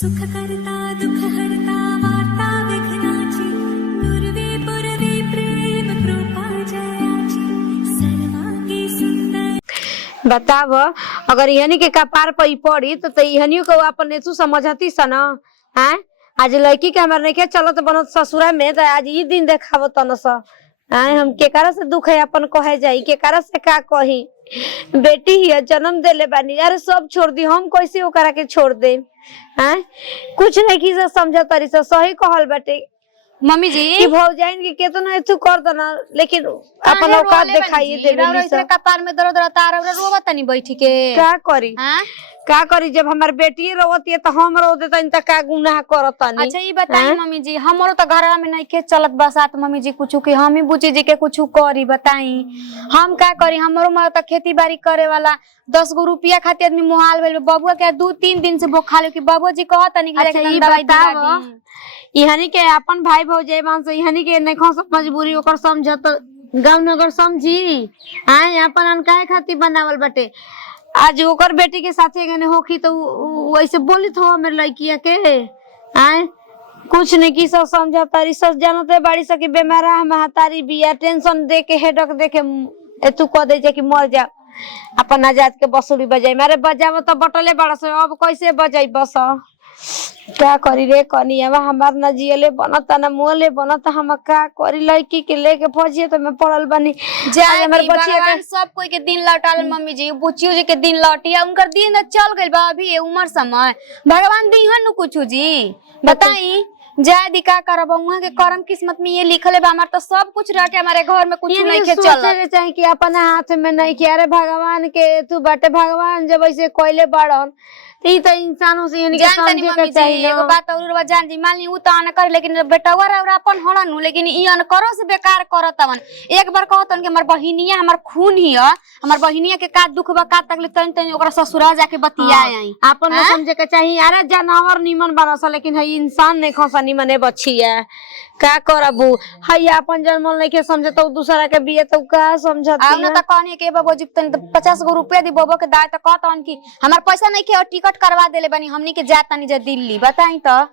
सुख करता दुख हरता वार्ता विघ्नाची दुर्वे पुरवे प्रेम कृपा जयाची सर्वांगी सुंदर। बताव अगर यहनी के कपार पर पड़ी तो यहनियों को अपन नेतु समझती सन हैं। आज लड़की के हमारे नहीं चलत बनत ससुरा में तो आज ये दिन देखाव तन स हम केकरा से दुख है अपन कहे जाई केकरा से का कही। बेटी ही जन्म देले बानी यार सब छोड़ दी हम कैसे ओकरा के छोड़ दे हैं। कुछ नहीं की समझ तरी से सही कहल बाटे मम्मी जी कि भौजाइन के केतना एथु कर दना लेकिन अपन औकात दिखाइए देबे इसरे कपार में दर्द रहता और रोवत तनी बैठी के का करी हां का करी जब हमार बेटी रोवती है तो हम रो देता त का गुनाह करतनी। अच्छा ये बताई मम्मी जी हमरो तो घरवा में नहीं के चलत बसात मम्मी जी कुछ के हम ही बुची जी के कुछ करी बताई हम का करी। हमरो में तो खेती बाड़ी करे वाला 10 गो रुपया खातिर आदमी मुहाल भेल बबुआ के 2-3 दिन से बुखार कि बबुआ जी कहत तनी कि अच्छा, दवाई दिला दी इहनी के अपन भाई भौजाई बान से इहनी के नहीं खो मजबूरी ओकर समझत गांव नगर समझी हां अपन अन काहे खातिर बनावल बाटे। आज ओकर बेटी के साथे गने होखी तो वैसे बोली तो मेरे लड़किया के आए कुछ नहीं की सब समझ तारी सब जानते बाड़ी सके बेमारा महतारी बिया टेंशन दे के हेडक दे के एतु कह दे जे कि मर जा अपन आजाद के बसुरी बजाई मारे बजाव तो बटले बड़ा से अब कैसे बजाई बस क्या करी रे कनिया हमार न जियले बनता न मुहले बनता हम का करी लड़की के लेके फजिए तो मैं पड़ल बनी जाए हमर बच्चिया के सब कोई के दिन लौटाल मम्मी जी बुचियो जी के दिन लौटिया उनकर दिन चल गइल बा अभी उम्र समय भगवान दीहन नु कुछ जी बताई जाए दिका करब वहां के करम किस्मत में ये लिखले बा हमार तो सब कुछ रहते हमारे घर में कुछ नहीं के चल चाहे कि अपन हाथ में नहीं कि अरे भगवान के तू बाटे भगवान जब ऐसे कोइले बड़न ई तो इंसानों से यानी के समझे के चाहिए एगो बात और जान जी मान ली उ तो अन कर लेकिन बेटवा और अपन हड़न लेकिन ई अन करो से बेकार करतवन एक बार कहतन के हमर बहिनिया हमर खून ही ह हमर बहिनिया के का दुख बा का तकलीफ तन तन ओकरा ससुरा जाके बतियाए आई अपन में समझे के चाहिए। अरे जानवर निमन बनस लेकिन है इंसान नहीं खसा निमने बचिया का करबू हई अपन जन्मल नहीं के समझे तो दूसरा के बिये तो का समझत आ न त कहनी के बबो जी तन 50 गो रुपया दी बबो के दाय त कहतन कि हमर पैसा नहीं के और टिकट करवा देले बनी हमनी के जात तनी जे दिल्ली बताई त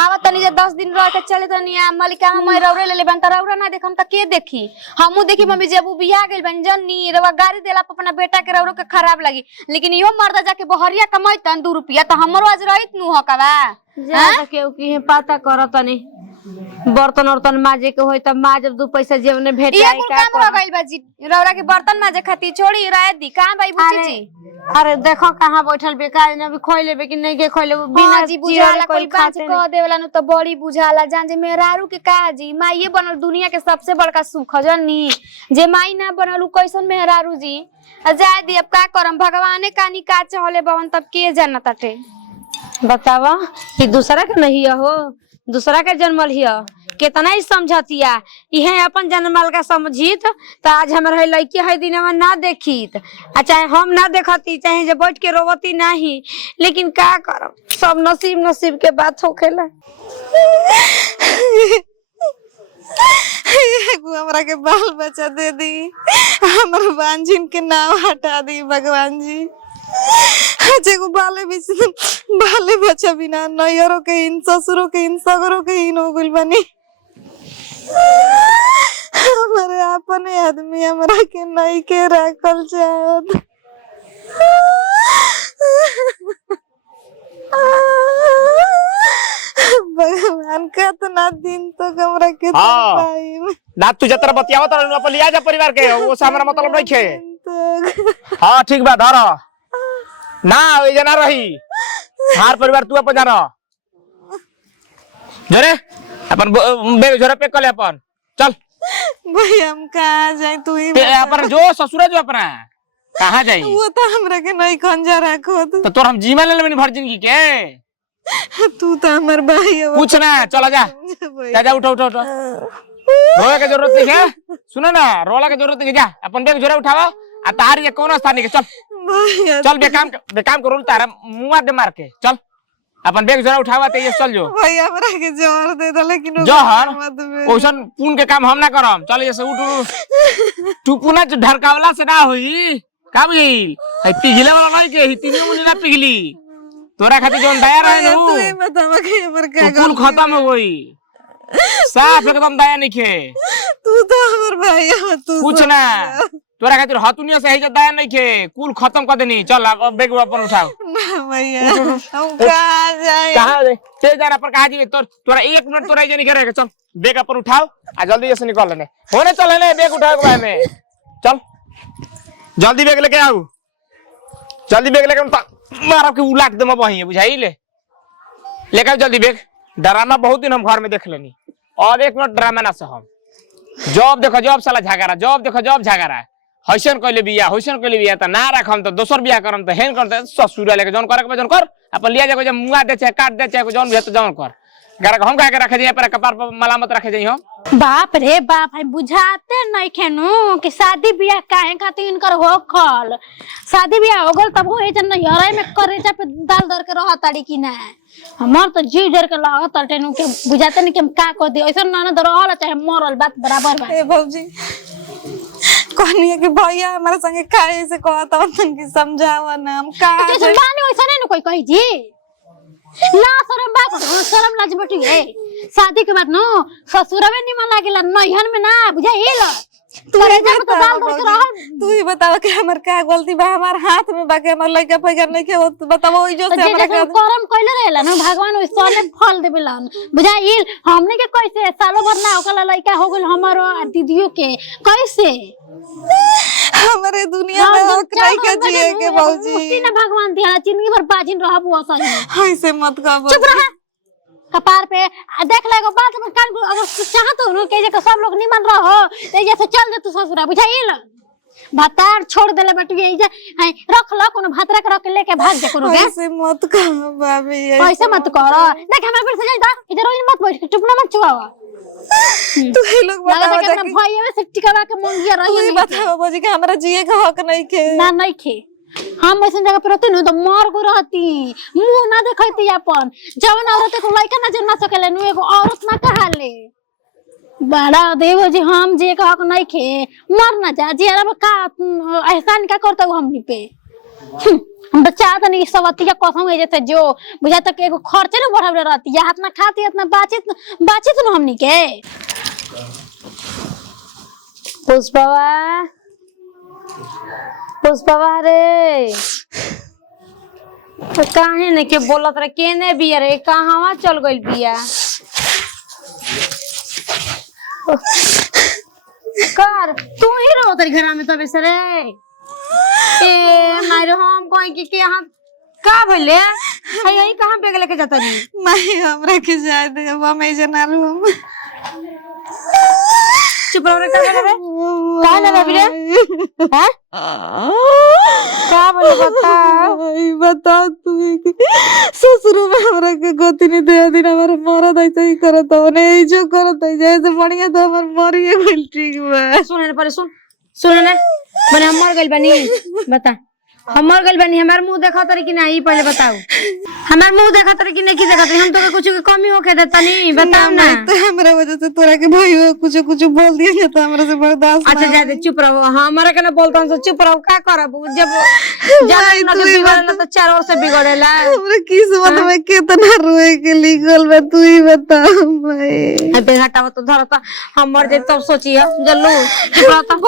आवत तनी जे 10 दिन रह के चले तनी आ मलिका हम रौरे ले बन त रौरा ना देखम त के देखी हमहू देखी मम्मी जब उ बियाह गेल बन जन्नी रवा गाड़ी देला अपना बेटा के रौरो के खराब लगी लेकिन इहो मर्दा जाके बहरिया कमाइतन 2 रुपया त हमरो आज रहित नु हकवा जा त केहू की पता करतनी बर्तन उर्तन माजे के होई त माजब 2 पैसा जेब ने भेट आई का काम हो गइल बाजी रौरा के बर्तन माजे खाती छोड़ी रह दी कहां भाई बुची जी अरे देखो कहां बैठल बेकार ने अभी खोइले बे कि नहीं के खोइले बिना जी बुझाला कोई बात कह देवला न तो बड़ी बुझाला जान जे मेहरारू के का जी माईए बनल दुनिया के सबसे बड़का सुख जनी जे माई ना बनल उ कैसन मेहरारू जी जाय दी अब का करम भगवाने कानी का चहले बवन तब के जानत ताटे बतावा कि दूसरा के नहीं हो दूसरा के जन्मल हिया कितना ही समझतिया इहे अपन जन्मल का समझित तो आज हमारे लड़की है दिनवा ना देखित आ चाहे हम ना देखती चाहे जे बैठ के रोवती नहीं लेकिन का करब सब नसीब नसीब के बात होखेला। हमरा के बाल बच्चा दे दी हमर बांझिन के नाम हटा दी भगवान जी। जेगो बाले बच्चा बिना नैयरो के इन ससुरो के इन सगरो के इन हो गइल बनी हमारे अपने आदमी हमरा के नहीं के रखल चाहत भगवान कितना दिन तक हमरा के पाई ना तू जतर बतियावत रहनु अपन लिया जा परिवार के वो से हमरा मतलब नहीं छे। हां ठीक बा धर ना ओइ जना रही हार परिवार तू अपन जाना जरे अपन बेग झोरा पे कले अपन चल भाई हम कहां जाई तू ही अपन जो ससुरा जो अपना कहां जाई वो तो हमरा के नहीं खंजा रखो तो तोर हम जीवन ले लेबनी भर जिंदगी के तू तो हमर भाई है कुछ ना चला जा जा उठो उठो उठो रोए के जरूरत नहीं है सुनो ना रोला के जरूरत नहीं जा अपन बेग झोरा उठावा आ तार ये कौन स्थान के चल चल बेकाम करो तारा मुआ दे मार के चल अपन बेग जरा उठावा ते ये चल जो भाई हमरा के जोर दे दे लेकिन जोहर ओसन पुन के काम हम ना करम चल ये से उठ तू पुना ढरकावला से ना होई का बुझिल है पिघले वाला नहीं के तीनों मुनी ना पिघली तोरा खातिर जोन दया रहे भैया, तू नु ही बतावा कि हमर का तो कुल खत्म हो गई, साफ एकदम दया नहीं खे तू तो हमर भैया हो, तू कुछ ना तोरा खातिर हतुनिया से है दया नहीं खे, कुल खत्म कर देनी। चल अब बैग अपन उठाओ। ना भैया हम कहाँ जाए? कहां दे ते जाना पर कहां जी तोरा 1 मिनट तोरा जे नहीं करे। चल बैग अपन उठाओ आ जल्दी से निकल लेने होने चल ले बैग उठाओ के भाई में। चल जल्दी बैग लेके आओ, जल्दी बैग लेके मार के उलाट दे वहीं बुझाई लेके आओ जल्दी बैग। ड्रामा बहुत दिन हम घर में देख लेनी और 1 मिनट ड्रामा ना से हम जॉब देखो जॉब साला झगड़ा, जॉब देखो जॉब झगड़ा, हसन कहले बिया हसन कहले बिया त ना रखम त दोसर बिया करम त हेन करम त ससुर लेके जौन करे के जौन कर अपन लिया जाके मुआ दे चाहे काट दे चाहे जौन भी त जौन कर। घर हम काहे के रखे जाई पर कपार पर मलामत रखे जाई हम। बाप रे बाप है बुझाते नहीं खेनु कि शादी ब्याह काहे खातिर इनकर होखल। शादी ब्याह हो गल तब हो जन नहीं हराई में करेजा पे दाल दर के रह ताड़ी कि ना। हमर तो जीव जर के लागत टेनु के बुझाते नहीं कि हम का कर दे ऐसा ना ना रहल चाहे मरल बात बराबर बा। ए भौजी कहनी कि भैया हमारे संगे काहे से कहत हन कि समझावा ना हम का जैसे माने वैसा नहीं कोई कही जी ना शरम बात शरम लाज बटी है। शादी के बाद नो ससुरवे निमन लागेला नैहन में ना बुझाइल करेजा पे तो दाल दर के रहल। तू ही बतावा कि हमर का गलती बा, हमार हाथ में बा के हमर लइका पैगा नहीं के बतावा ओइ जो से हमरा जैसे करम कइले रहेला ना भगवान ओइसने फल देबेलन बुझाइल। हमने के कैसे सालों भर ना ओकला लइका हो गेल हमारो दीदियों के कैसे हमारे दुनिया में हक नहीं के जिए के भौजी। मुक्ति ना भगवान दिया जिंदगी भर बाजिन रहबू असही। ऐसे मत कह चुप रह कपार पे देख लेगो बात में कान अगर चाहत हो के जे सब लोग निमन रहो ते जैसे चल जे तू ससुरा बुझाइल। भातार छोड़ देले बटुए जे है रख ल कोनो भातरा के रख के लेके भाग जा करो ऐसे मत कह भाभी ऐसे मत कर। देख हमरा फिर से जाई दा इधर रोइन मत बैठ चुप ना मत चुआवा। तू ही लोग लगा बतावा कि अपना भाई में से टिकावा के मंगिया रही तू ही बतावा भौजी कि हमरा जिए के हक नहीं के ना नहीं खे। हम ऐसे जगह पे रहते न तो मर को रहती मुंह ना देखती अपन जवन औरत को लइका ना जन्म सकेले नु एगो औरत ना कहाले बड़ा देव जी हम जे का हक नहीं खे मर ना जा जी अरे का एहसान का करता हूं हमनी पे। हम बच्चा त नहीं सवतिया कसम है जैसे जो बुझा तक एगो खर्चे न बढ़ावले रहती या हाथ ना खाती इतना बाचित न हमनी के। पुष्पवा रे तो काहे ने के बोलत रे केने बिया रे कहवा चल गइल बिया कर तू ही रहो तेरे घर में तबे से रे ए मारे हम कोई के हां का भइले है यही कहां बेग लेके जाता नी नहीं हमरा के जाए दे हम ऐसे ना रूम चुप रहो रे का ले रे हैं का बोले बता तू ससुर में हमरा के गति नहीं दे दिन हमारा मरद ऐसे ही करत हो नहीं जो करत है जैसे बढ़िया तो हमर मरिए गेल ठीक बा। सुन रे पहले सुन ना माने हम मर गइल बानी बता हम मर गइल बानी हमार मुंह देखा तरी कि नहीं पहले बताओ हमार मुंह देखा तरी कि नहीं की देखा तरी हम तो कुछ की कमी होके देता नहीं बताओ ना। तो हमरा वजह से तोरा के भाई कुछ कुछ बोल दिया तो हमरा से बर्दाश्त अच्छा जा दे चुप रहो हमारे के ना बोलता हूं चुप रहो का करब जब ज्यादा न बिगड़ेला तो चार ओर से बिगड़ेला। हमरा किस्मत में कितना रोए के लिखल बा तू ही बता भाई। अबे हटाव तो धरता हम मर जाए तब सोची जल्लू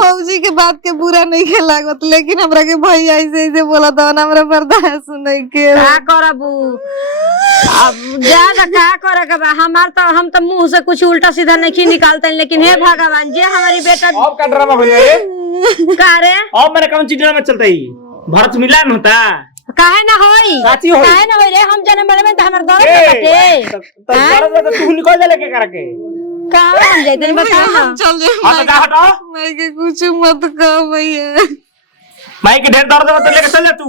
भौजी के बात के बुरा नहीं के लागत लेकिन हमरा के भाई ऐसे ऐसे बोला था हमरा बर्दाश्त नहीं के का करबू अब ज्यादा का करे के बा हमार तो हम तो मुंह से कुछ उल्टा सीधा नहीं निकालते लेकिन हे भगवान जे हमारी बेटा अब का ड्रामा हो जाए का रे अब मेरे कौन सी ड्रामा चलता ही भरत मिलन होता काहे ना होई साची होई काहे ना होई रे हम जन्म वाले में तो हमर दर्द बाटे तो तू निकल जा लेके करके कहां हम जाते नहीं बताओ ना चल जा हां तो हटो मैं के कुछ मत कह भैया माई के ढेर दर्द तो लेके चल जा तू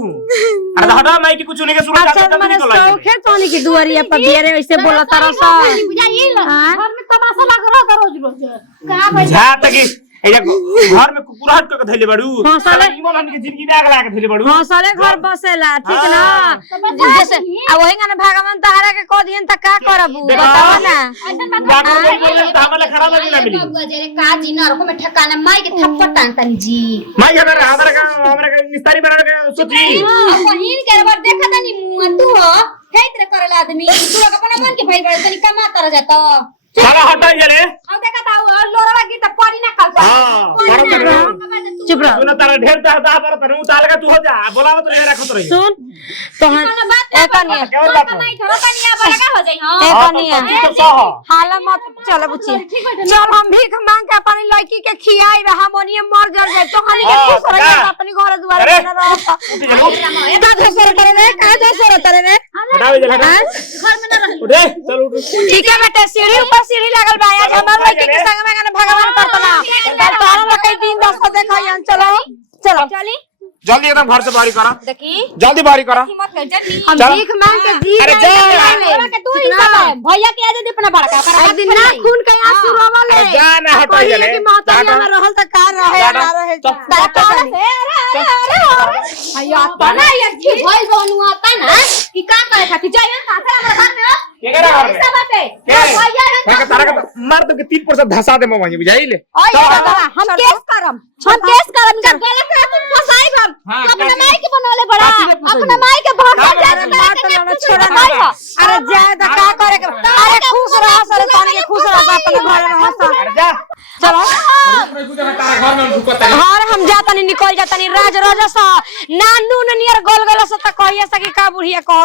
अरे हटो माई की कुछ नहीं के सुन अच्छा मैंने सौखे तोनी की दुआरिया पर बियारे ऐसे बोला तारा सा बुझाइल घर में तमाशा लग रहा था रोज रोज का भाई जा तक ए घर में कुकुराहट के धइले बाड़ू हाँ, साले। ईमन हमनी के जिंदगी में आग लगा के धइले बाड़ू हाँ साले घर बसेला ठीक ना जैसे अब वही ना भगवान तहरा के कह दियन त का करबू बताओ ना डॉक्टर बोले त हमले खराब लगी ना मिली बबुआ जेरे का जी न रखो में ठकाना माई के थप्पड़ टांगतानी जी माई हमरा का निस्तारी बना के सोची अब बहिन के बार देखा तनी मुंह तू हो खेत रे करेला आदमी तू लोग अपन मन के भाई बड़े तनी कमा तर जाता सारा हटाई जले अब देखा ता लोरवा गीत पड़ी ना कल चुप रह सुन तारा ढेर दहदा पर तनु ताल का तू हो जा बोलाव तो ले रखत रही सुन तो एकनिया केवल बात है नहीं थोड़ा कनिया बड़का हो जाई हां एकनिया तो सह हाला मत चल बुची चल हम भीख मांग के अपनी लड़की के खियाई हम ओनिए मर जल जाए तो हनी के खुश रह जा अपनी घर दुआरे में रह का दोसर करे रे का दोसर करे रे हटावे जला घर में ना रह उठे चल उठ ठीक है बेटा सीढ़ी ऊपर सीढ़ी लागल बा आज हमर लड़की के संग में गाना भगवान करतला कल तोहरा लोग के दिन दस देखा चलो चलो चली जल्दी एकदम घर से बाहर करा देखी जल्दी बाहर करा हिम्मत कर जल्दी हम चलो। भीख मांग के जी अरे जा। लोरा के तू ही सब भैया के आज दे अपना बड़का एक दिन ना खून के आंसू रोवले अरे जा ना हटो कहिए जले कि मोहतरिया में रहल त का रहे ना रहे भैया तना ये की भइल बनू आता ना कि का करे खाती जाय ना साथे हमरा घर में के करा घर में? सब बाटे के भैया का तारा का मार तो के 3% धसा दे मम्मा बुझाई ले हम केस करम इनका गलत है तुम फसाई हम हाँ, अपने कैसे? माई के बनौले बड़ा कैसे फसाई? अपने माई के भगा अरे जा छोड़ा ना अरे जाए त का करे अरे खुश रह सरे तानी के खुश रह अपने घर में हंस अरे जा चलो तारा घर में ढुकता घर हम जातनी निकल जातनी राज राजा सा नानू नियर गोल गोल सा त कहिए सकी का बुढ़िया कहत